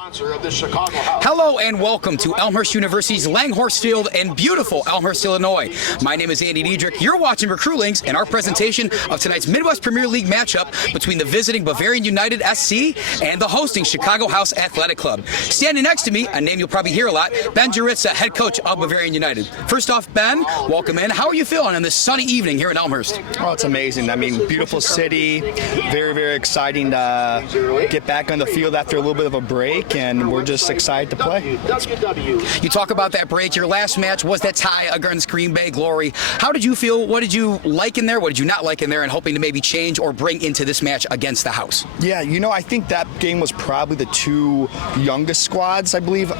sponsor of the Chicago House. Hello and welcome to Elmhurst University's Langhorse Field in beautiful Elmhurst, Illinois. My name is Andy Diederich. You're watching Recruitlings and our presentation of tonight's Midwest Premier League matchup between the visiting Bavarian United SC and the hosting Chicago House Athletic Club. Standing next to me, a name you'll probably hear a lot, Ben Diederich, head coach of Bavarian United. First off, Ben, welcome in. How are you feeling on this sunny evening here in Elmhurst? Oh, it's amazing. I mean, beautiful city. Very, very exciting to get back on the field after a little bit of a break, and we're just excited to play. You talk about that break. Your last match was that tie against Green Bay Glory. How did you feel? What did you like in there? What did you not like in there? And hoping to maybe change or bring into this match against the House? Yeah, I think that game was probably the two youngest squads, I believe,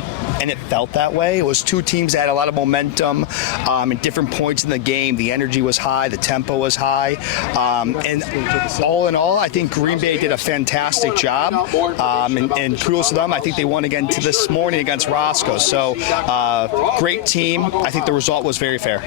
and it felt that way. It was two teams that had a lot of momentum at different points in the game. The energy was high, the tempo was high, and all in all, I think Green Bay did a fantastic job, and kudos to them. I think they won again this morning against Roscoe. So, great team. I think the result was very fair.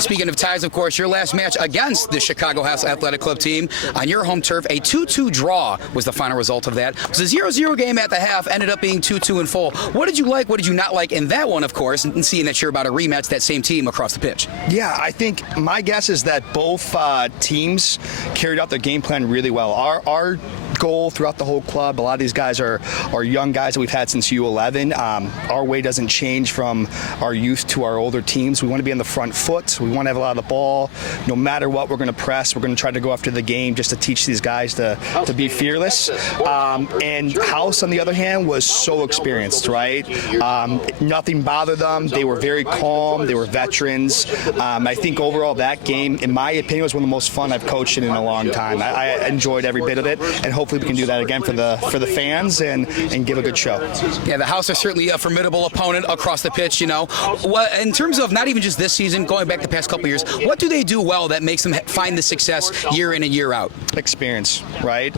Speaking of ties, of course, your last match against the Chicago House Athletic Club team on your home turf, a 2-2 draw was the final result of that. It was a 0-0 game at the half, ended up being 2-2 in full. What did you like? What did you not like in that one, of course, and seeing that you're about to rematch that same team across the pitch? Yeah, I think my guess is that both teams carried out their game plan really well. Our goal throughout the whole club, a lot of these guys are young guys that we've had since U11. Our way doesn't change from our youth to our older teams. We want to be on the front foot. We want to have a lot of the ball. No matter what, we're going to press. We're going to try to go after the game just to teach these guys to be fearless. And House, on the other hand, was so experienced, right? Nothing bothered them. They were very calm. They were veterans. I think overall that game, in my opinion, was one of the most fun I've coached in a long time. I enjoyed every bit of it, and hopefully we can do that again for the fans and give a good show. Yeah, the House are certainly a formidable opponent across the pitch. What, in terms of not even just this season, going back the past couple of years, what do they do well that makes them find the success year in and year out? Experience, right?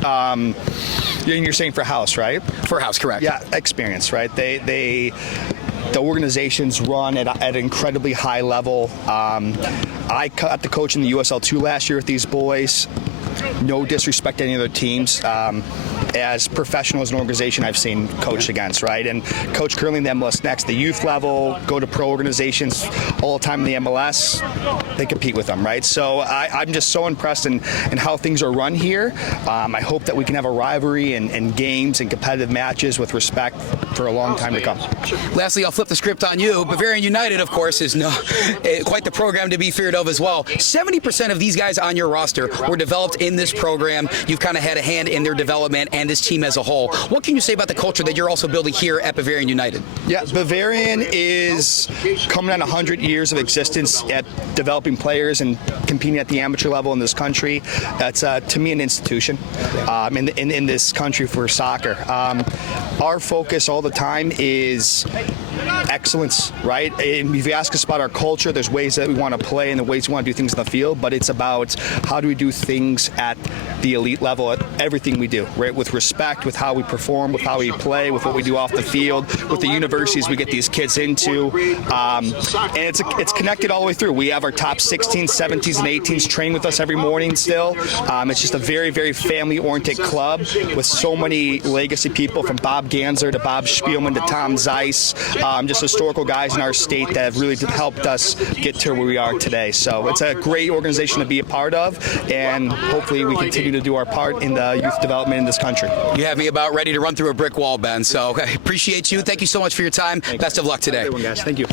You're saying for House, right? For House, correct. Yeah, experience, right? The organizations run at an incredibly high level. I got the coach in the USL2 last year with these boys. No disrespect to any other teams. As professional as an organization I've seen coached against, right? And coach currently in the MLS Next, the youth level, go to pro organizations all the time in the MLS, they compete with them, right? So I'm just so impressed in how things are run here. I hope that we can have a rivalry and games and competitive matches with respect for a long time to come. Lastly, I'll flip the script on you. Bavarian United, of course, is quite the program to be feared of as well. 70% of these guys on your roster were developed in this program. You've kind of had a hand in their development and this team as a whole. What can you say about the culture that you're also building here at Bavarian United? Yeah, Bavarian is coming on 100 years of existence at developing players and competing at the amateur level in this country. That's, to me, an institution in this country for soccer. Our focus all the time is excellence, right? And if you ask us about our culture, there's ways that we want to play and the ways we want to do things in the field, but it's about how do we do things at the elite level at everything we do, right? With respect, with how we perform, with how we play, with what we do off the field, with the universities we get these kids into, and it's connected all the way through. We have our top 16s, 17s, and 18s train with us every morning still. It's just a very, very family-oriented club with so many legacy people, from Bob Ganser to Bob Spielman to Tom Zeiss, just historical guys in our state that have really helped us get to where we are today. So it's a great organization to be a part of, and hopefully we continue to do our part in the youth development in this country. You have me about ready to run through a brick wall, Ben, so I appreciate you. Thank you so much for your time. Best of luck today. Everyone, guys. Thank you.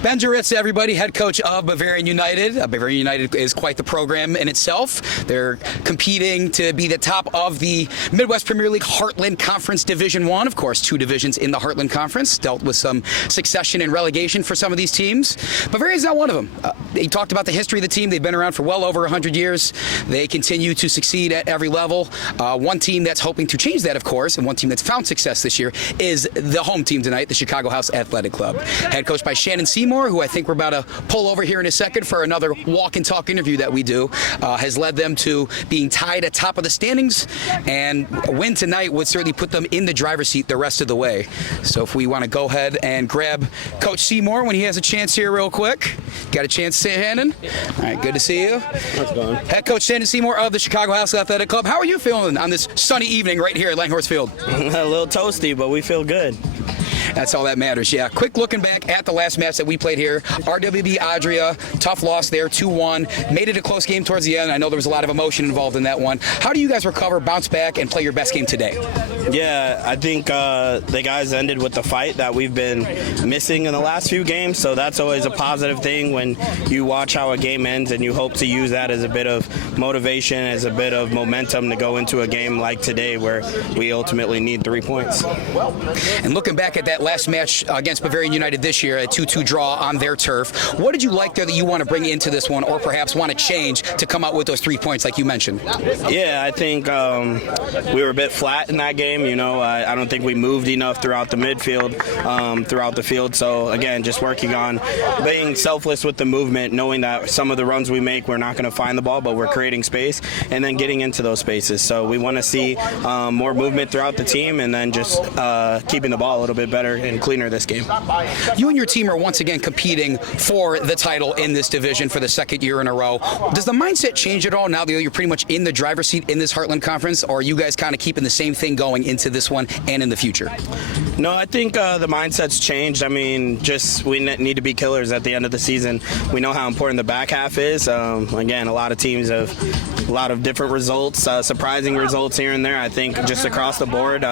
Ben Diederich, everybody, head coach of Bavarian United. Bavarian United is quite the program in itself. They're competing to be the top of the Midwest Premier League Heartland Conference Division I. Of course, two divisions in the Heartland Conference. Dealt with some succession and relegation for some of these teams. Bavarian's not one of them. He talked about the history of the team. They've been around for well over 100 years. They continue to succeed at every level. One team that's hoping to change that, of course, and one team that's found success this year is the home team tonight, the Chicago House Athletic Club. Head coached by Shannon Shannon Seymour, who I think we're about to pull over here in a second for another walk and talk interview that we do, has led them to being tied at top of the standings, and a win tonight would certainly put them in the driver's seat the rest of the way. So if we want to go ahead and grab Coach Seymour when he has a chance here real quick. Got a chance to say, Shannon? All right, good to see you. How's it going? Head Coach Shannon Seymour of the Chicago House Athletic Club. How are you feeling on this sunny evening right here at Langhorse Field? A little toasty, but we feel good. That's all that matters, yeah. Quick looking back at the last match that we played here. RWB Adria, tough loss there, 2-1. Made it a close game towards the end. I know there was a lot of emotion involved in that one. How do you guys recover, bounce back, and play your best game today? Yeah, I think the guys ended with the fight that we've been missing in the last few games, so that's always a positive thing when you watch how a game ends and you hope to use that as a bit of motivation, as a bit of momentum to go into a game like today where we ultimately need 3 points. And looking back at that last match against Bavarian United this year, a 2-2 draw on their turf, what did you like there that you want to bring into this one, or perhaps want to change to come out with those 3 points like you mentioned? Yeah, I think we were a bit flat in that game. You know, I don't think we moved enough throughout the midfield, throughout the field. So, again, just working on being selfless with the movement, knowing that some of the runs we make, we're not going to find the ball, but we're creating space, and then getting into those spaces. So we want to see more movement throughout the team, and then just keeping the ball a little bit better and cleaner this game. You and your team are once again competing for the title in this division for the second year in a row. Does the mindset change at all now that you're pretty much in the driver's seat in this Heartland Conference, or are you guys kind of keeping the same thing going into this one and in the future? No, I think the mindset's changed. I mean, just we need to be killers at the end of the season. We know how important the back half is. Again, a lot of teams have a lot of different results, surprising results here and there. I think just across the board,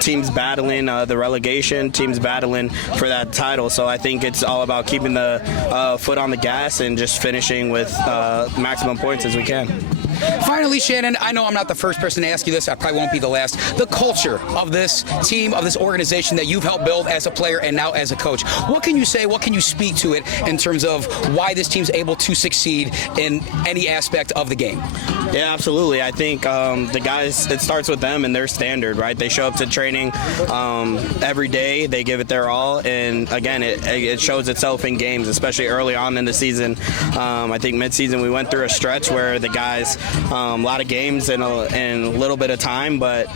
teams battling the relegation, teams battling for that title. So I think it's all about keeping the foot on the gas and just finishing with maximum points as we can. Finally, Shannon, I know I'm not the first person to ask you this. I probably won't be the last. The culture of this team, of this organization that you've helped build as a player and now as a coach. What can you say? What can you speak to it in terms of why this team's able to succeed in any aspect of the game? Yeah, absolutely. I think the guys, it starts with them and their standard, right? They show up to training every day. They give it their all. And, again, it shows itself in games, especially early on in the season. I think midseason we went through a stretch where the guys, a lot of games in a little bit of time, but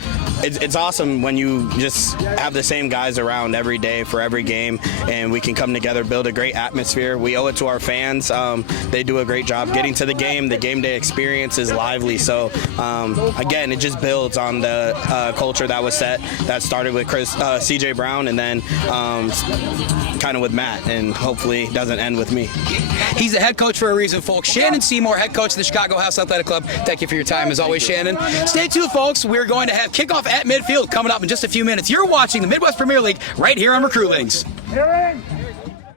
it's awesome when you just have the same guys around every day for every game, and we can come together, build a great atmosphere. We owe it to our fans. They do a great job getting to the game. The game day experience is lively. So, again, it just builds on the culture that was set, that started with CJ Brown, and then kind of with Matt, and hopefully doesn't end with me. He's the head coach for a reason, folks. Shannon Seymour, head coach of the Chicago House Athletic Club. Thank you for your time, as always, Shannon. Stay tuned, folks. We're going to have kickoff at midfield coming up in just a few minutes. You're watching the Midwest Premier League right here on Recruitlings.